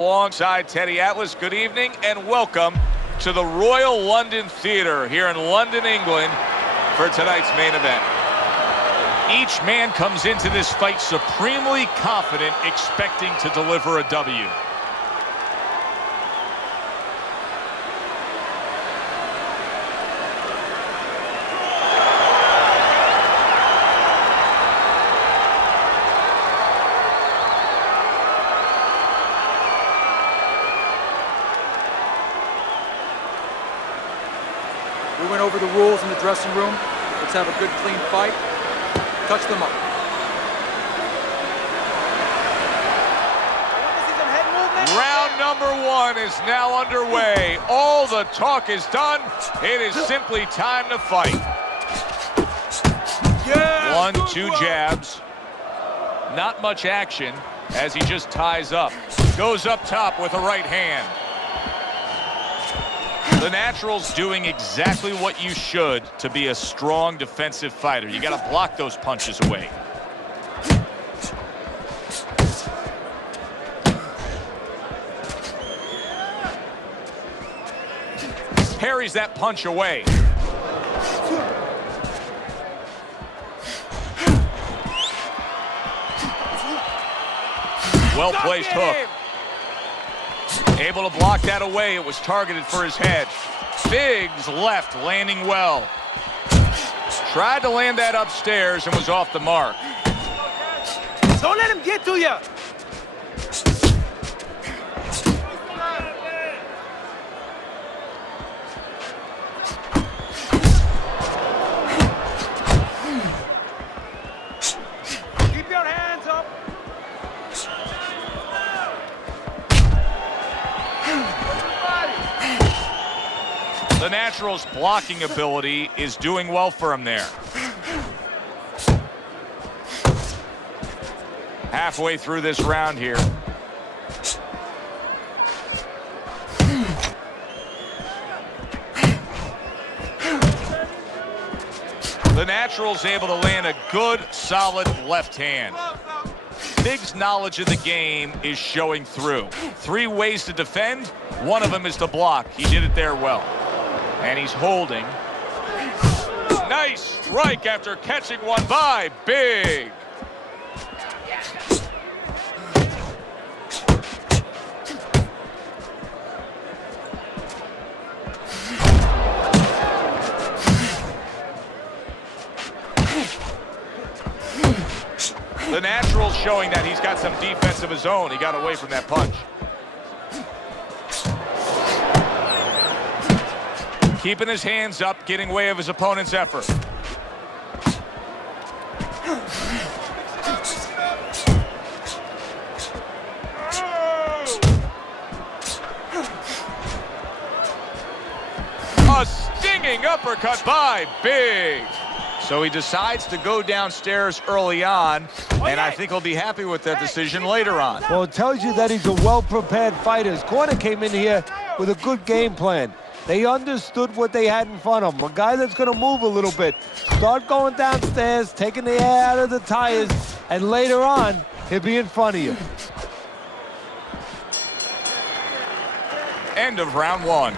Alongside Teddy Atlas, good evening and welcome to the Royal London Theatre here in London, England for tonight's main event. Each man comes into this fight supremely confident, expecting to deliver a W. We went over the rules in the dressing room. Let's have a good, clean fight. Touch them up. Round number one is now underway. All the talk is done. It is simply time to fight. Yeah. 1-2 jabs. Not much action as he just ties up. Goes up top with a right hand. The Natural's doing exactly what you should to be a strong defensive fighter. You got to block those punches away. Parries that punch away. Well-placed hook. Able to block that away. It was targeted for his head. Biggs left, landing well. Tried to land that upstairs and was off the mark. Don't let him get to you. Keep your hands up. The Natural's blocking ability is doing well for him there. Halfway through this round here. The Natural's able to land a good, solid left hand. Big's knowledge of the game is showing through. 3 ways to defend. One of them is to block. He did it there well. And he's holding. Nice strike after catching one by Big. The Natural's showing that he's got some defense of his own. He got away from that punch. Keeping his hands up, getting way of his opponent's effort. A stinging uppercut by Big. So he decides to go downstairs early on, and I think he'll be happy with that decision later on. Well, it tells you that he's a well-prepared fighter. His corner came in here with a good game plan. They understood what they had in front of him. A guy that's going to move a little bit. Start going downstairs, taking the air out of the tires, and later on, he'll be in front of you. End of round one.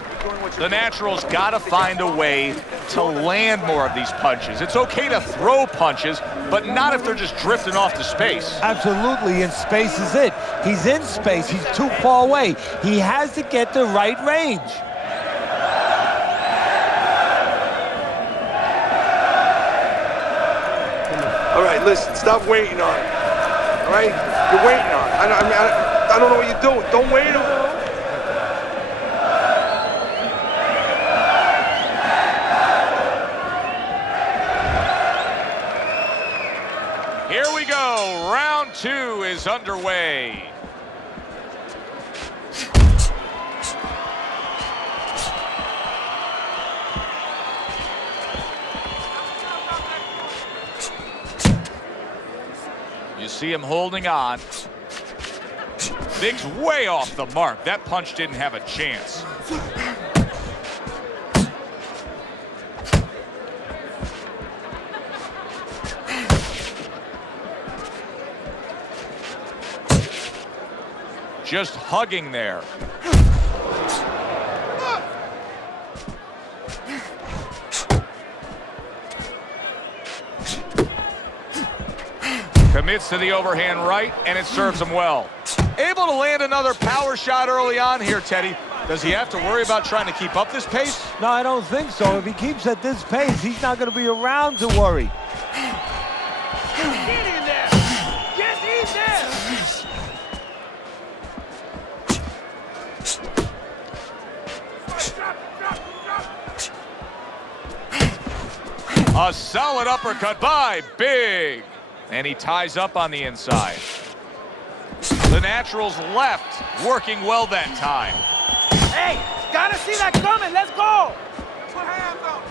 The Natural's got to find a way to land more of these punches. It's okay to throw punches, but not if they're just drifting off to space. Absolutely, and space is it. He's in space. He's too far away. He has to get the right range. All right, listen, stop waiting on it. All right? You're waiting on it. I don't know what you're doing. Don't wait on it. Here we go. Round 2 is underway. You see him holding on. Big's way off the mark. That punch didn't have a chance. just hugging there. Commits to the overhand right, and it serves him well. Able to land another power shot early on here, Teddy. Does he have to worry about trying to keep up this pace? No, I don't think so. If he keeps at this pace, he's not going to be around to worry. Get in there! Get in there! A solid uppercut by Big. And he ties up on the inside. The Natural's left, working well that time. Hey, gotta see that coming. Let's go! Put hands up.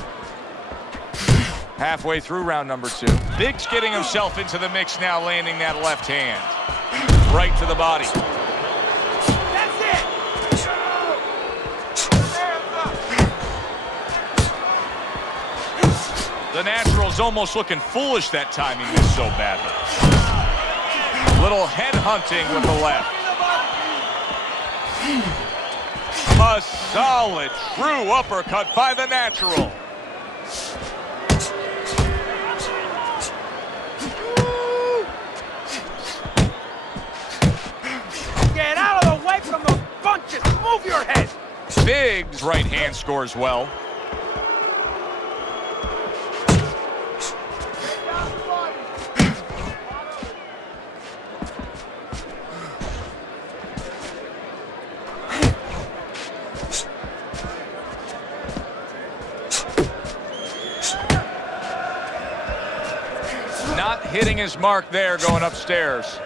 Halfway through round number 2. Big's getting himself into the mix now, landing that left hand. Right to the body. That's it! The Natural's almost looking foolish that time he missed so badly. Little head hunting with the left. A solid, true uppercut by the Natural. Get out of the way from those bunches! Move your head! Big's right hand scores well. Not hitting his mark there, going upstairs.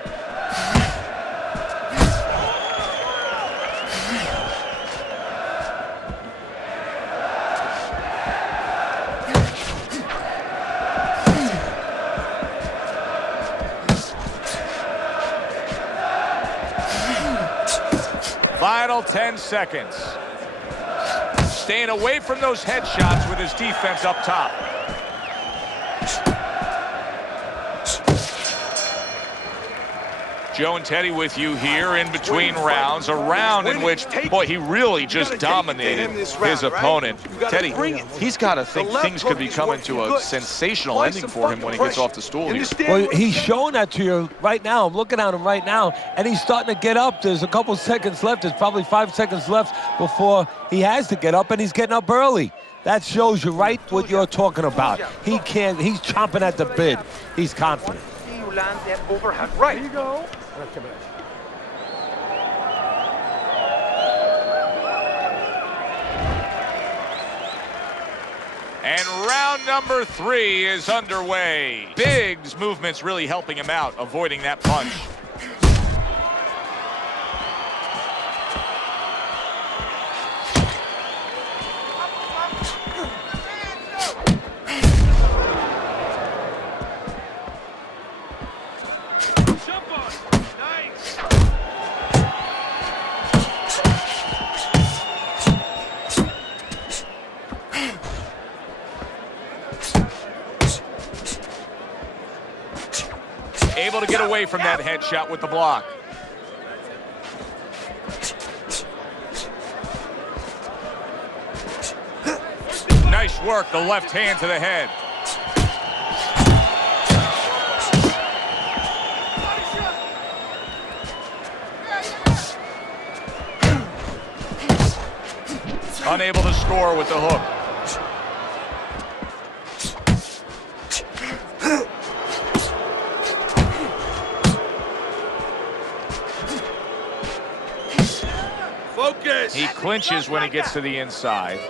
Final 10 seconds. Staying away from those headshots with his defense up top. Joe and Teddy with you here in between rounds. A round in which, boy, he really just dominated his opponent. Teddy, he's got to think things could be coming to a sensational ending for him when he gets off the stool here. Well, he's showing that to you right now. I'm looking at him right now, and he's starting to get up. There's a couple seconds left. There's probably 5 seconds left before he has to get up, and he's getting up early. That shows you right what you're talking about. He's chomping at the bit. He's confident. You land that overhand right. Here you go. And round number 3 is underway. Big's movement's really helping him out, avoiding that punch. Able to get away from that headshot with the block. Nice work, the left hand to the head. Unable to score with the hook. Focus. He clinches when he gets to the inside.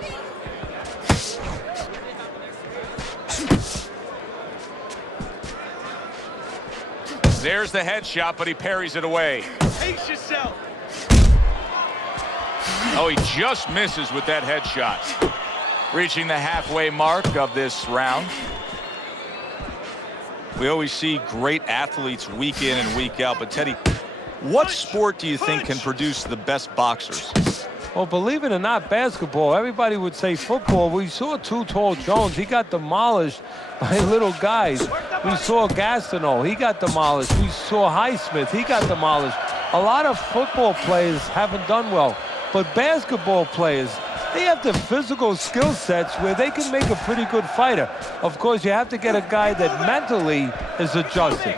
There's the headshot, but he parries it away. Pace yourself. Oh, he just misses with that headshot. Reaching the halfway mark of this round. We always see great athletes week in and week out, but Teddy, what sport do you think can produce the best boxers? Well, believe it or not, basketball. Everybody would say football. We saw Too Tall Jones. He got demolished by little guys. We saw Gastineau. He got demolished. We saw Highsmith. He got demolished A lot of football players haven't done well, but basketball players, they have the physical skill sets where they can make a pretty good fighter. Of course, you have to get a guy that mentally is adjusted.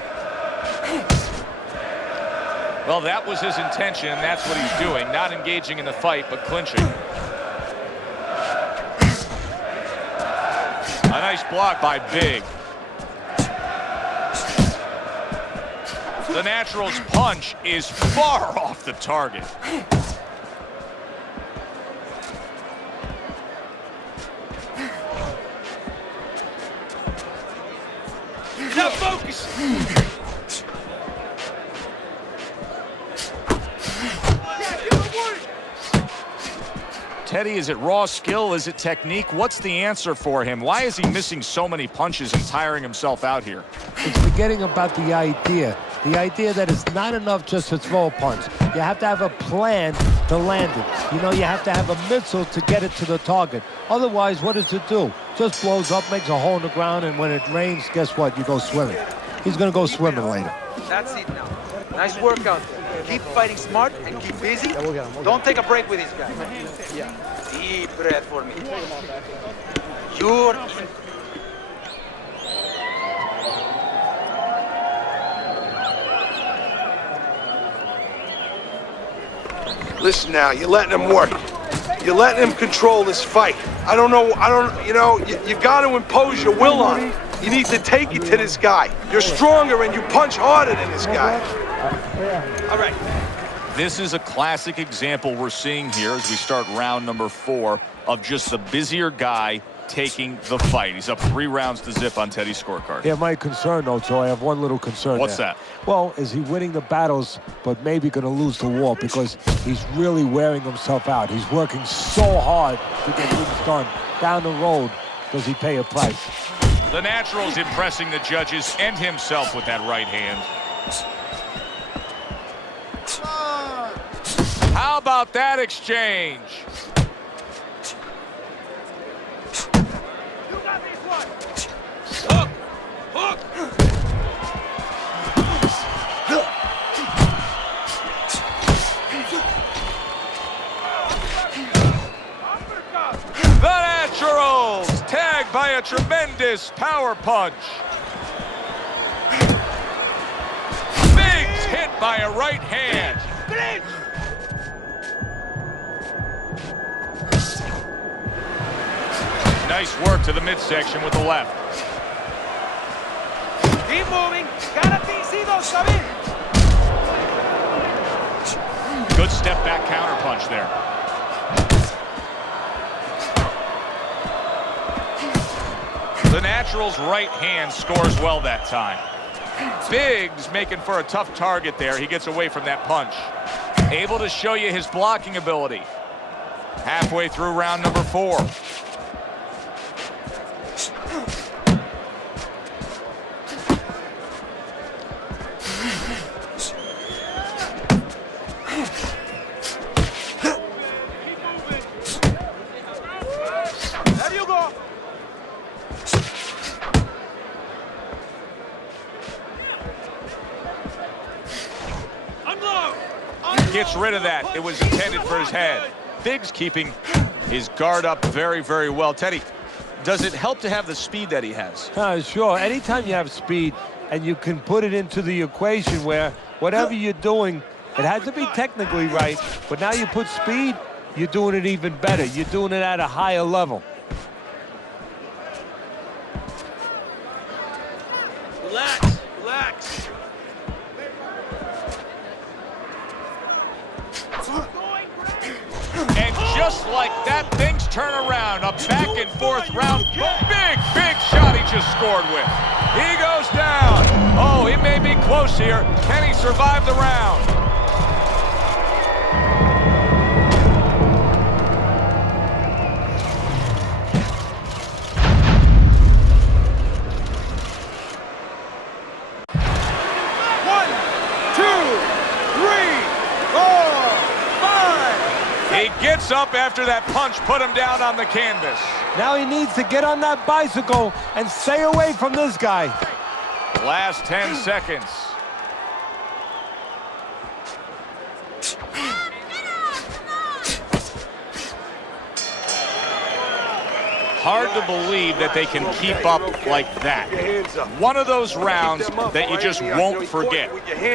Well, that was his intention, and that's what he's doing. Not engaging in the fight, but clinching. A nice block by Big. The Natural's punch is far off the target. Now focus. Teddy, is it raw skill? Is it technique? What's the answer for him? Why is he missing so many punches and tiring himself out here? It's forgetting about the idea that it's not enough just to throw a punch. You have to have a plan to land it. You know, you have to have a missile to get it to the target. Otherwise, what does it do? Just blows up, makes a hole in the ground, and when it rains, guess what? You go swimming. He's going to go swimming later. That's it now. Nice work out there. Keep fighting smart and keep busy. Don't take a break with these guys. Yeah. Deep breath for me. You're in. Listen now, you're letting him work. You're letting him control this fight. You got to impose your will on him. You need to take it to this guy. You're stronger and you punch harder than this guy. All right. This is a classic example we're seeing here as we start round number 4 of just the busier guy taking the fight. He's up 3 rounds to zip on Teddy's scorecard. Yeah, my concern, though, Joe, I have one little concern. What's there. that? Well, is he winning the battles, but maybe going to lose the war because he's really wearing himself out. He's working so hard to get things done. Down the road, does he pay a price? The Natural's impressing the judges and himself with that right hand. How about that exchange? You got this one. Hook! Hook! The Naturals tagged by a tremendous power punch. Biggs hit by a right hand. Nice work to the midsection with the left. Keep moving. Garantizado, Sabin. Good step back counter punch there. The Natural's right hand scores well that time. Biggs making for a tough target there. He gets away from that punch. Able to show you his blocking ability. Halfway through round number 4. There you go. Gets rid of that. It was intended for his head. Biggs keeping his guard up very, very well. Teddy, does it help to have the speed that he has? Sure. Anytime you have speed and you can put it into the equation where whatever you're doing, it has to be technically right, but now you put speed, you're doing it even better. You're doing it at a higher level. Relax. Relax. And just like that, things turn around. A back and forth round. Big shot he just scored with. He goes down. Oh, he may be close here. Can he survive the round? He gets up after that punch put him down on the canvas. Now he needs to get on that bicycle and stay away from this guy. Last 10 seconds. Hard to believe that they can keep up like that. One of those rounds that you just won't forget.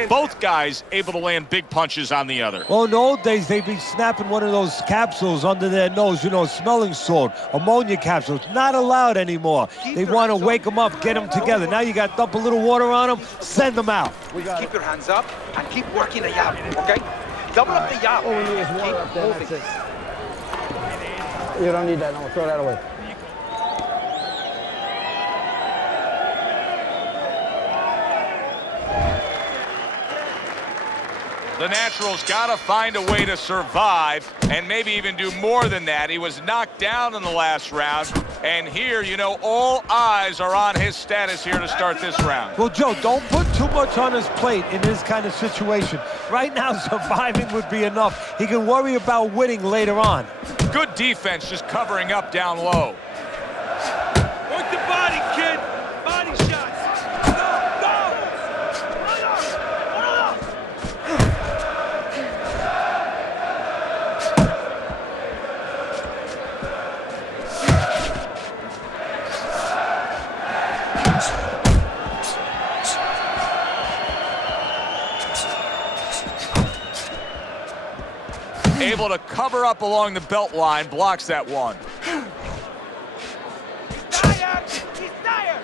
Both guys able to land big punches on the other. Well, in the old days, they'd be snapping one of those capsules under their nose, you know, smelling salt, ammonia capsules. Not allowed anymore. They want to wake them up, get them together. Now you got to dump a little water on them, send them out. Keep your hands up and keep working the jab, okay? Double up the jab. All we need is water up there, that's it. You don't need that, no, throw that away. The Naturals got to find a way to survive and maybe even do more than that. He was knocked down in the last round, and here, you know, all eyes are on his status here to start this round. Well, Joe, don't put too much on his plate in this kind of situation. Right now, surviving would be enough. He can worry about winning later on. Good defense, just covering up down low. Work the body, kid. Body shots. Able to cover up along the belt line, blocks that one. Tired. He's tired.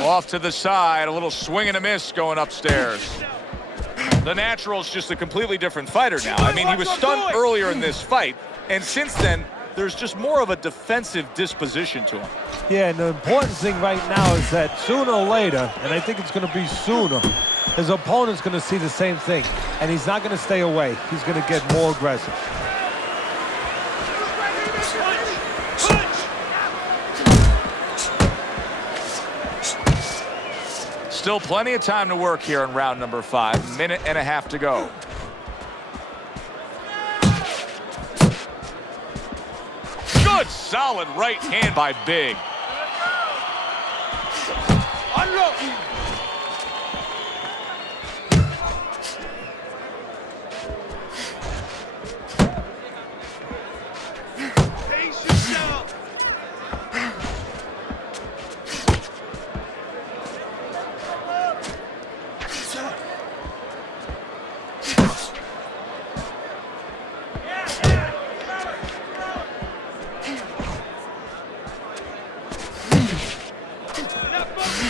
Off to the side, a little swing and a miss going upstairs. The Natural's just a completely different fighter now. I mean, he was stunned earlier in this fight, and since then, there's just more of a defensive disposition to him. Yeah, and the important thing right now is that sooner or later, and I think it's going to be sooner, his opponent's going to see the same thing, and he's not going to stay away. He's going to get more aggressive. Still plenty of time to work here in round number 5. Minute and a half to go. Good, solid right hand by Big.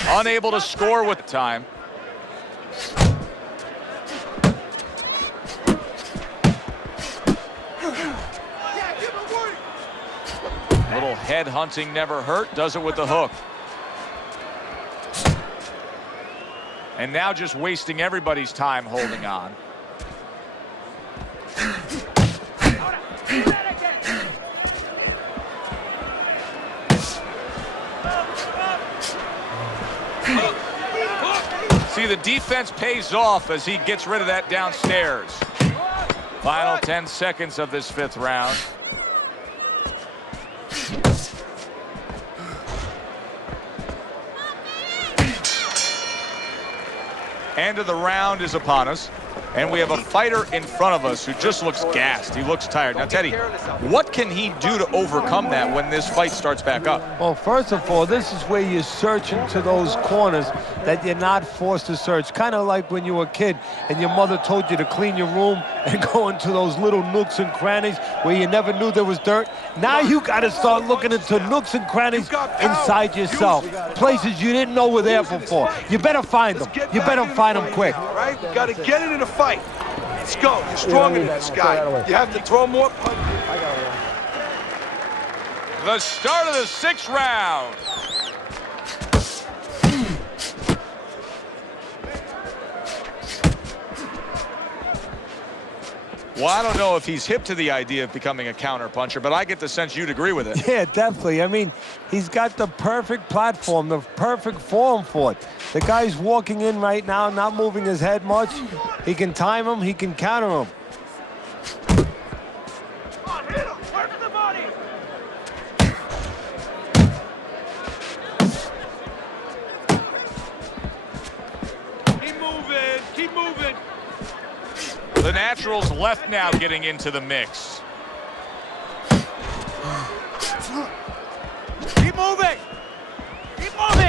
Unable to score with time. Little head hunting never hurt, does it with the hook. And now just wasting everybody's time holding on. See, the defense pays off as he gets rid of that downstairs. Final 10 seconds of this 5th round. End of the round is upon us, and we have a fighter in front of us who just looks gassed. He looks tired. Now, Teddy, what can he do to overcome that when this fight starts back up? Well, first of all, this is where you search into those corners that you're not forced to search. Kind of like when you were a kid and your mother told you to clean your room and go into those little nooks and crannies where you never knew there was dirt. Now you got to start looking into nooks and crannies inside yourself. Places you didn't know were there before. You better find them. You better find them quick. Right? We got to get it in a fight. Let's go. You're stronger than this guy. You have to throw more punches. The start of the 6th round. Well, I don't know if he's hip to the idea of becoming a counterpuncher, but I get the sense you'd agree with it. Yeah, definitely. I mean, he's got the perfect platform, the perfect form for it. The guy's walking in right now, not moving his head much. He can time him, he can counter him. Work the body. Keep moving. Keep moving. The Naturals left now getting into the mix.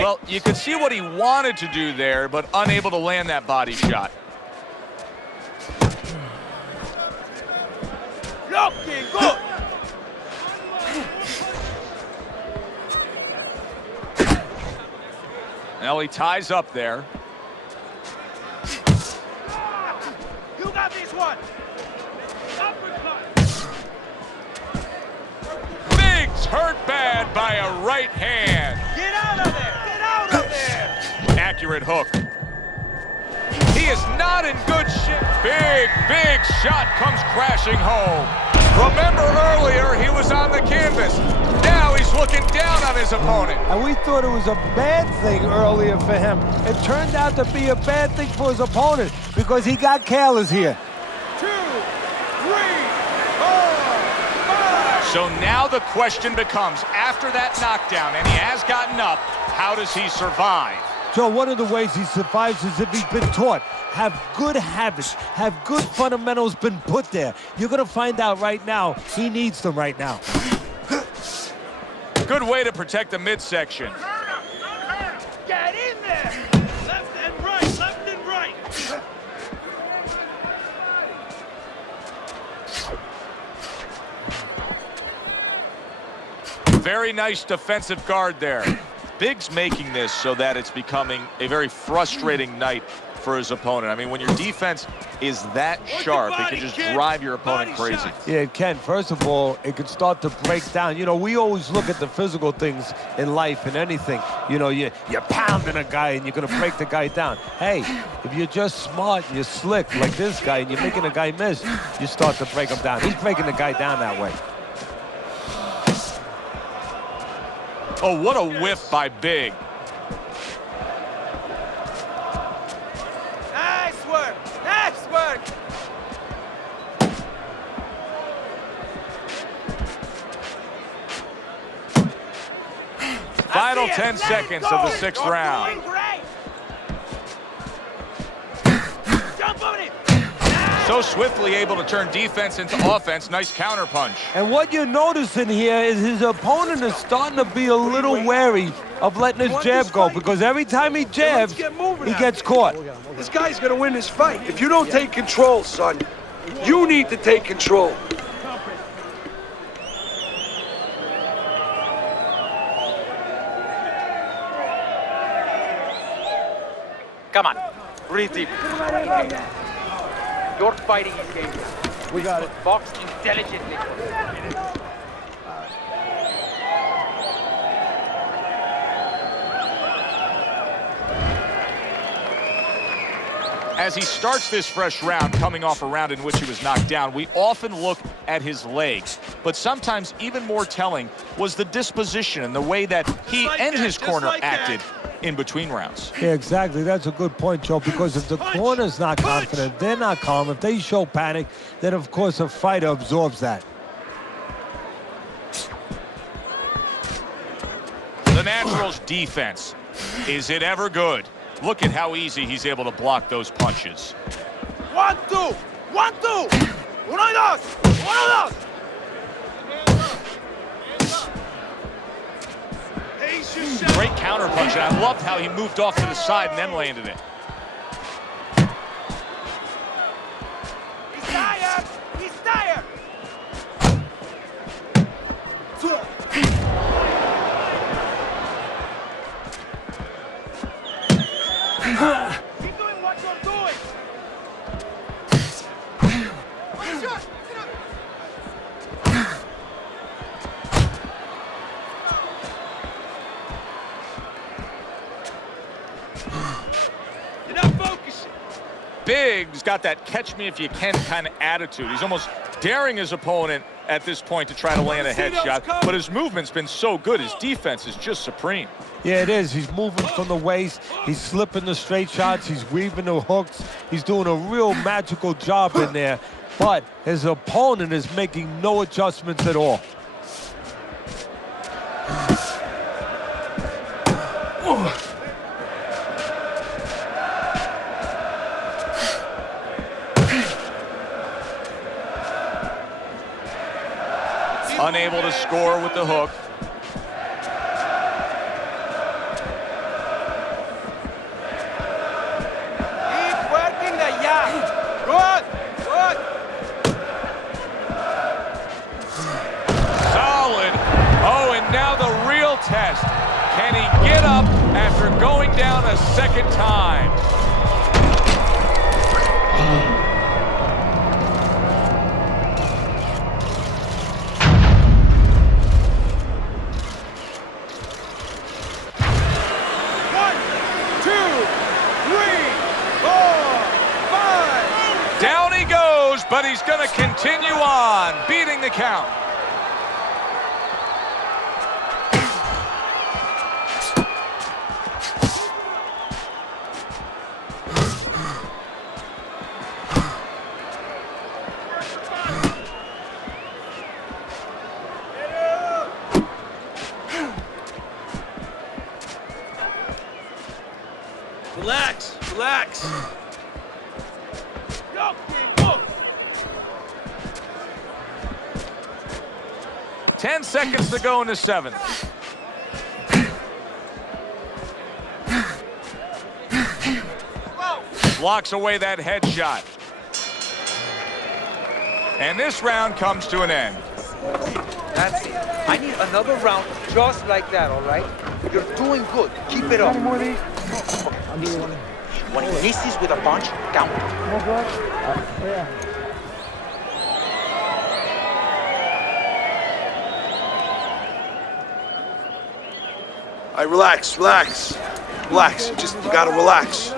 Well, you could see what he wanted to do there, but unable to land that body shot. Looking good. Now he ties up there. You got this one. Biggs hurt bad by a right hand. Get out of there. Get out of there. Accurate hook. He is not in good shape. Big shot comes crashing home. Remember earlier, he was on the canvas. Now he's looking down on his opponent. And we thought it was a bad thing earlier for him. It turned out to be a bad thing for his opponent because he got careless here. 2, 3, 4, 5. So now the question becomes, after that knockdown, and he has gotten up, how does he survive? Joe, one of the ways he survives is if he's been taught. Have good habits, have good fundamentals been put there. You're going to find out right now he needs them right now. Good way to protect the midsection. Get in there. Left and right, left and right. Very nice defensive guard there. Biggs making this so that it's becoming a very frustrating night for his opponent. I mean, when your defense is that sharp, it can just drive your opponent crazy. Yeah, it can. First of all, it can start to break down. You know, we always look at the physical things in life and anything. You know, you're pounding a guy and you're going to break the guy down. Hey, if you're just smart and you're slick like this guy and you're making a guy miss, you start to break him down. He's breaking the guy down that way. Oh, what a whiff by Big. Nice work. Nice work. Final 10 seconds of the 6th round. Jump on it. So swiftly able to turn defense into offense. Nice counterpunch. And what you're noticing here is his opponent is starting to be a little wary of letting his jab go because every time he jabs, he gets caught. This guy's gonna win this fight. If you don't take control, son, you need to take control. Come on. Breathe deep. Your fighting is dangerous. We got it. Box intelligently. As he starts this fresh round, coming off a round in which he was knocked down, we often look at his legs. But sometimes even more telling was the disposition and the way that he and his corner acted in between rounds. Yeah, exactly. That's a good point, Joe, because if the corner's not confident, they're not calm, if they show panic, then, of course, a fighter absorbs that. The Natural's defense. Is it ever good? Look at how easy he's able to block those punches. 1, 2. 1, 2. Uno y dos. Uno, dos. Great counterpunch, and I loved how he moved off to the side and then landed it. He's tired. He's tired. Keep doing what you're doing. You're not focusing. Biggs got that catch-me-if-you-can kind of attitude. He's almost daring his opponent at this point to try to land a headshot, but his movement's been so good. His defense is just supreme. Yeah, it is. He's moving from the waist. He's slipping the straight shots. He's weaving the hooks. He's doing a real magical job in there. But his opponent is making no adjustments at all. Unable to score with the hook. goes, but he's going to continue on, beating the count. Relax, relax. Go, King, go. 10 seconds to go in the 7th. Blocks away that headshot. And this round comes to an end. That's it. I need another round just like that, all right? You're doing good. Keep it up. When he misses with a punch, count. All right, relax, relax. Relax. You gotta relax.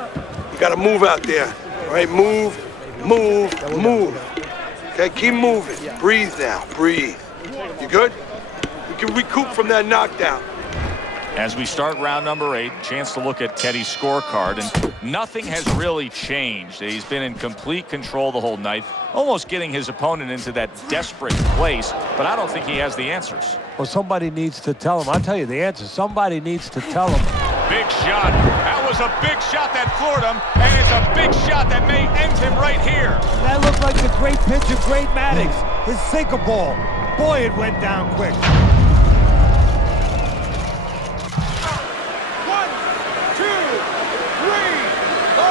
You gotta move out there. All right, move, move, move. Okay, keep moving. Breathe now, breathe. You good? You can recoup from that knockdown. As we start round number 8, chance to look at Teddy's scorecard, and nothing has really changed. He's been in complete control the whole night, almost getting his opponent into that desperate place, but I don't think he has the answers. Well, somebody needs to tell him. I'll tell you the answer. Somebody needs to tell him. Big shot. That was a big shot that floored him, and it's a big shot that may end him right here. That looked like the great pitch of Great Maddox, his sinker ball. Boy, it went down quick. 1, 2, 3, 4,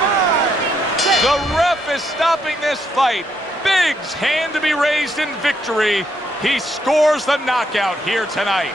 5, 6. The ref is stopping this fight. Biggs' hand to be raised in victory. He scores the knockout here tonight.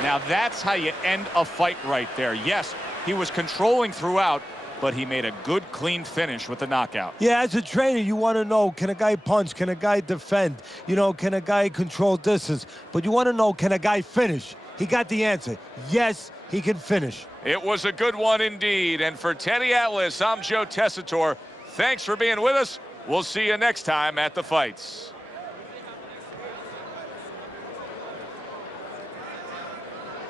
Now that's how you end a fight right there. Yes, he was controlling throughout, but he made a good, clean finish with the knockout. Yeah, as a trainer, you want to know, can a guy punch? Can a guy defend? You know, can a guy control distance? But you want to know, can a guy finish? He got the answer. Yes, he can finish. It was a good one indeed. And for Teddy Atlas, I'm Joe Tessitore. Thanks for being with us. We'll see you next time at the fights.